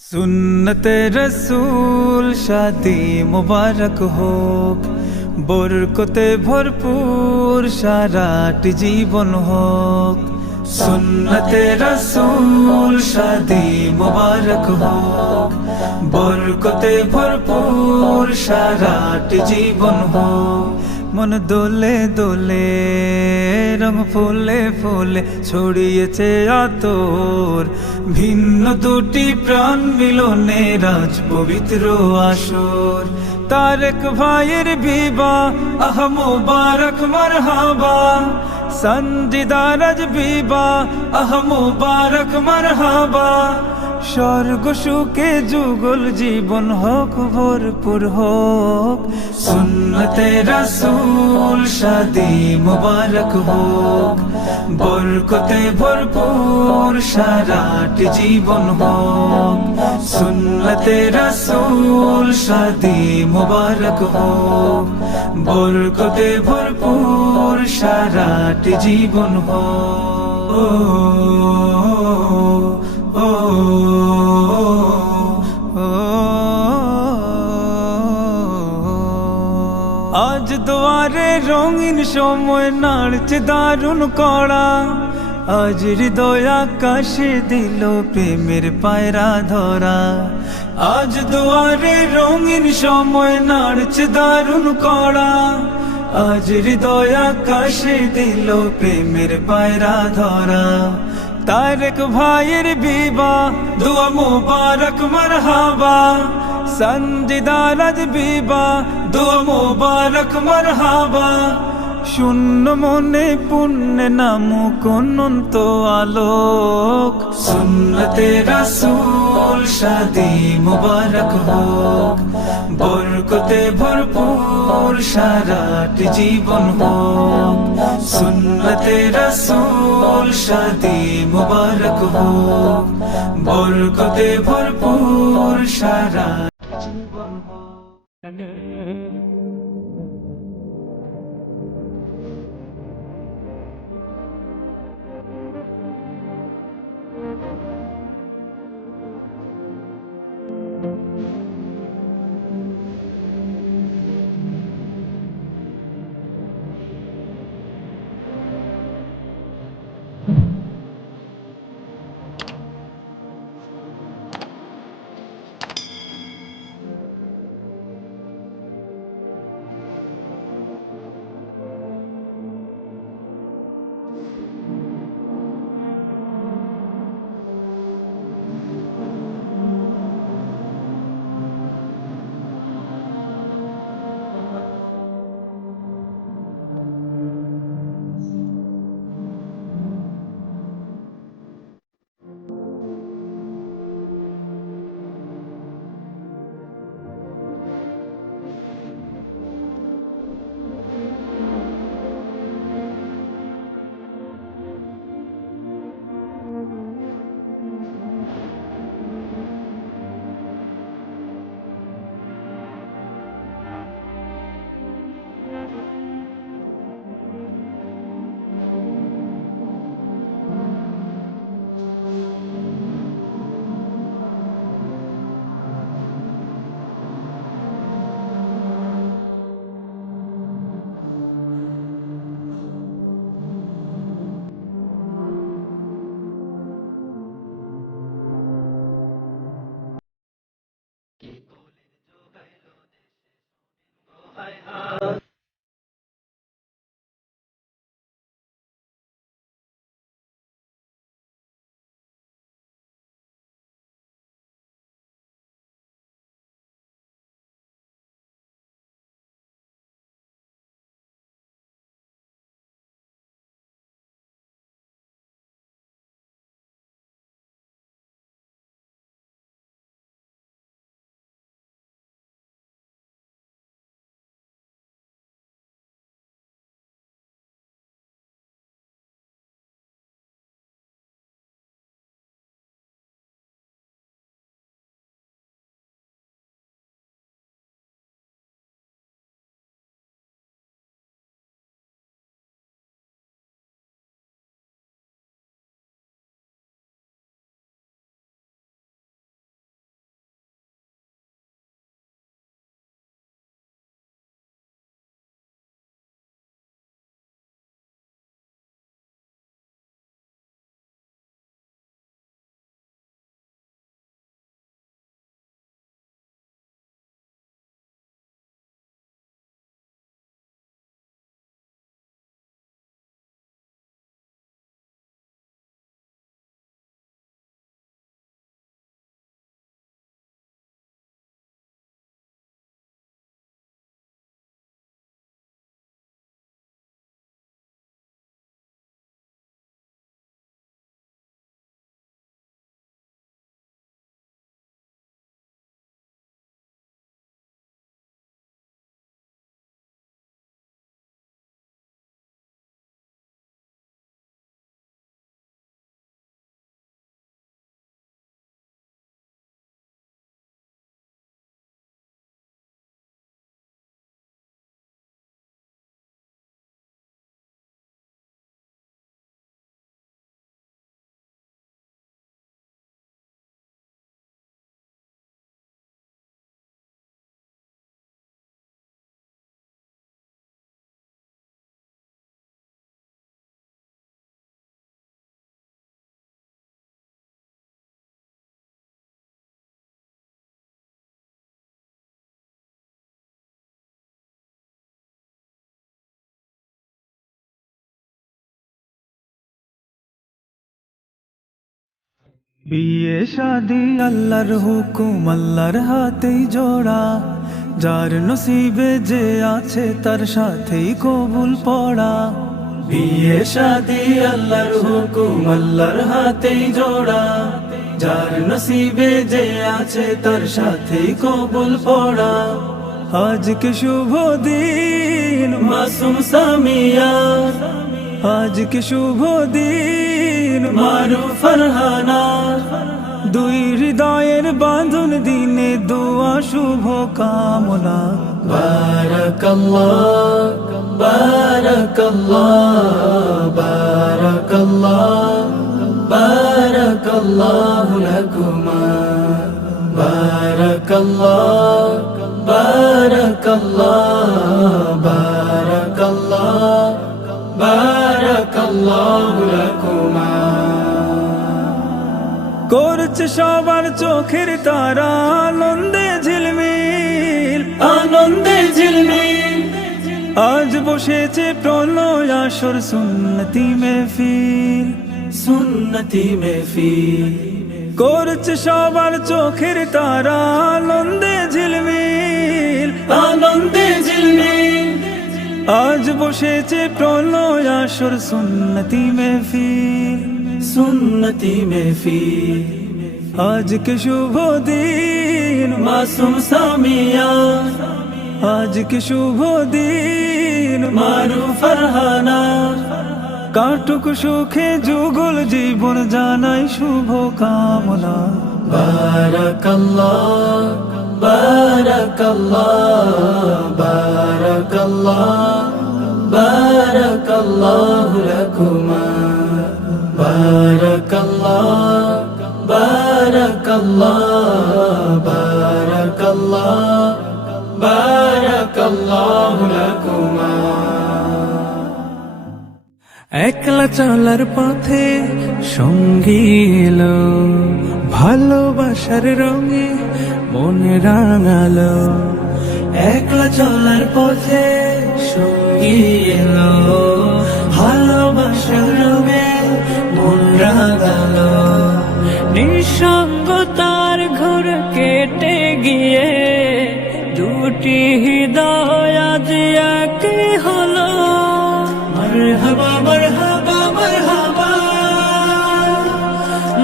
সুন্নতে রসূল শাদি মুবারক হোক, বরকতে ভরপুর সারাটি জীবন হোক। সুন্নতে রসূল শাদি মুবারক হোক, বরকতে ভরপুর সারাটি জীবন হোক। মন দোলে দোলে রং ফুলে ফুলে ছড়িয়েছে আতর, ভিন্ন দুটি প্রাণ মিলনে রাজ পবিত্র আসর। তারেক ভাইয়ের বিবাহ আহ মুবারক মারহাবা, সঞ্জিদার আজ বিবাহ আহ মুবারক মারহাবা। স্বর্গ সুখে যুগল জীবন হোক ভরপুর হোক। সুন্নতে রসূল শাদি মুবারক হোক, বরকতে ভরপুর সারাটি জীবন হোক। সুন্নতে রসূল শাদি মুবারক হোক, বরকতে ভরপুর সারাটি জীবন হোক। আজ দুয়ারে রঙিন সময় নাড়ছে দারুণ কড়া, আজ হৃদয় আকাশে দিল প্রেমের পায়রা ধরা। আজ দুয়ারে রঙিন সময় নাড়ছে দারুণ কড়া, আজ হৃদয় আকাশে দিল প্রেমের পায়রা ধরা। তারেক ভাইয়ের বিবাহ দুয়া মুবারক মারহাবা, সঞ্জিদার আজ বিবাহ দুয়া মুবারক মারহাবা। শূন্য মনে পুণ্যে নামুক অনন্ত আলোক। সুন্নতে রসূল শাদি মুবারক হোক, বরকতে ভরপুর সারাটি জীবন হোক। সুন্নতে রসূল শাদি মুবারক হোক, বরকতে ভরপুর সারাটি জীবন হোক। বিয়ে শাদি আল্লাহর হুকুম, আল্লাহর হাতেই জোড়া। যার নসিবে যে আছে তার সাথেই কবুল পড়া। বিয়ে শাদি আল্লাহর হুকুম, আল্লাহর হাতেই জোড়া। যার নসিবে যে আছে তার সাথেই কবুল পড়া। আজকে শুভ দিন মাসুম সামিয়া, আজকে শুভ দিন মারু ফারহানা। দুই হৃদয়ের বাঁধন দিনে দোয়া শুভ কামনা। বারাকাল্লাহ বারাকাল্লাহ বারাকাল্লাহ বারাকাল্লাহু লাকুমা। বারাকাল্লাহ বারাকাল্লাহ বারাকাল্লাহ বারাকাল্লাহু লাকুমা। করছে সবার চোখের তারা আনন্দে ঝিলমিল, আনন্দে ঝিলমিল। আজ বসেছে প্রলয় আসর সুন্নতি মেহফিল, সুন্নতি মেহফিল। করছে সবার চোখের তারা আনন্দে ঝিলমিল, আনন্দে ঝিলমিল। আজ বসেছে প্রলয় আসর সুন্নতি মেহফিল, সুন্নতি মেহফিল। আজকে শুভ দিন মাসুম সামিয়া, আজকে শুভ দিন মারু ফারহানা। কাটুক সুখে যুগল জীবন জানাই শুভ কামনা। বারাকাল্লাহ বারাকাল্লাহ বারাকাল্লাহ বারাকাল্লাহু লাকুমা। বারাকাল্লাহ বারাকাল্লাহ বারাকাল্লাহ বারাকাল্লাহু লাকুমা। একলা চলার পথে সঙ্গী এলো, ভালোবাসার রঙে মনে রাঙালো। একলা চলার পথে সঙ্গী এলো, ভালোবাসার রঙে মন রাঙালো। নিঃসঙ্গতার ঘর কেটে গিয়ে দুটি হৃদয় আজ এক হলো। মারহাবা মারহাবা মারহাবা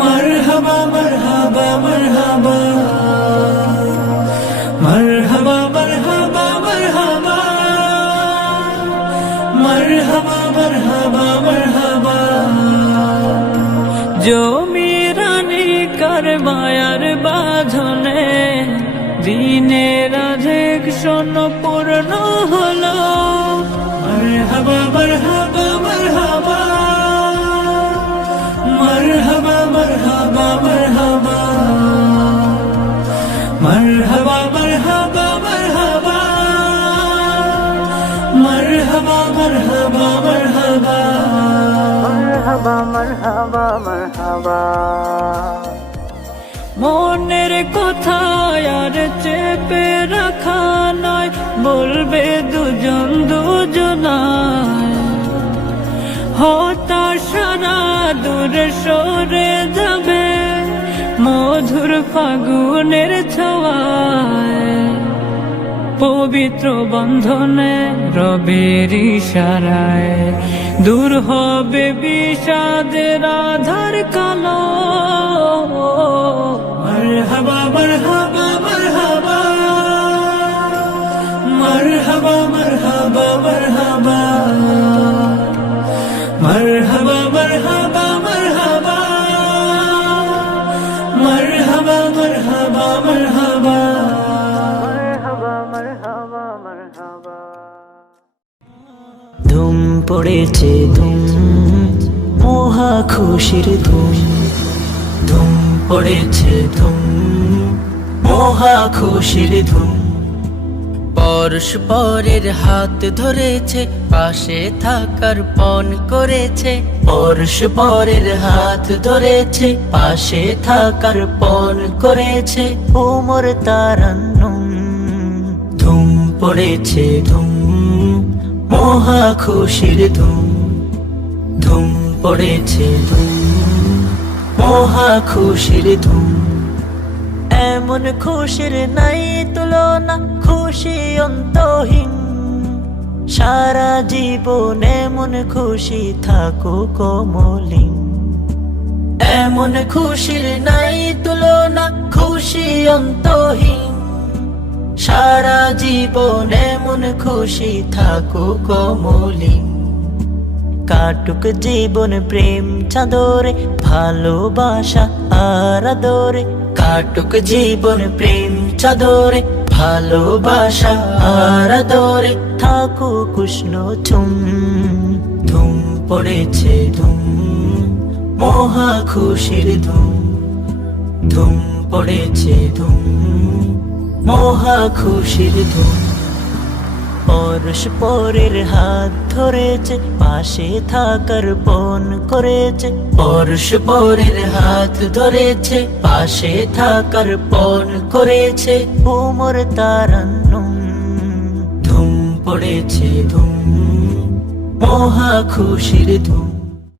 মারহাবা মারহাবা মারহাবা মারহাবা মারহাবা মারহাবা মারহাবা মারহাবা মারহাবা। জমিরানি কার মায়ার বাঁধনে দিনের আধেক শোন পূর্ণ হলো। মারহাবা মারহাবা মারহাবা মারহাবা মারহাবা মারহাবা মারহাবা মারহাবা মারহাবা মারহাবা মারহাবা মারহাবা মারহাবা মারহাবা মারহাবা। মনের কথা আর চেপে রাখা নয়, বলবে দুজন দুজনায়। হতাশারা দূরে সরে যাবে মধুর ফাগুনের ছোঁয়ায়। পবিত্র বন্ধনে রবের ইশারায় দূর হবে বিষাদের আধার কালো। মারহাবা মারহাবা মারহাবা মারহাবা মারহাবা মারহাবা মারহাবা মারহাবা মারহাবা মারহাবা মারহাবা মারহাবা মারহাবা মারহাবা। ধুম পড়েছে ধুম, মহা খুশির ধুম। ধুম পড়েছে ধুম, মহা খুশির ধুম। পরস্পরের হাত ধরেছে, পাশে থাকার পণ করেছে। পরস্পরের হাত ধরেছে, পাশে থাকার পণ করেছে। ওমর তারান্নুম। ধুম পড়েছে ধুম, মহা খুশির ধুম। ধুম পড়েছে ধুম, মহা খুশির ধুম। এমন খুশির নাই তুলনা, খুশি অন্তহীন। সারা জীবন এমন খুশি থাকুক মলিন। এমন খুশির নাই তুলনা, খুশি অন্তহীন। সারা জীবন এমন খুশি থাকুক মলিন। কাটুক জীবন প্রেম চাদরে, ভালোবাসা আর আদরে। কাটুক জীবন প্রেম চাদরে, ভালোবাসা আর আদরে। থাকুক উষ্ণ ঝুম, ধুম পড়েছে ধুম, মহা খুশির ধুম। ধুম পড়েছে ধুম, মহা খুশির ধুম। পরস্পরের হাত ধরেছে, পাশে থাকার পণ করেছে। পরস্পরের হাত ধরেছে, পাশে থাকার পণ করেছে। উমর তারান্নুম, ধুম পড়েছে ধুম, মহা খুশির ধুম।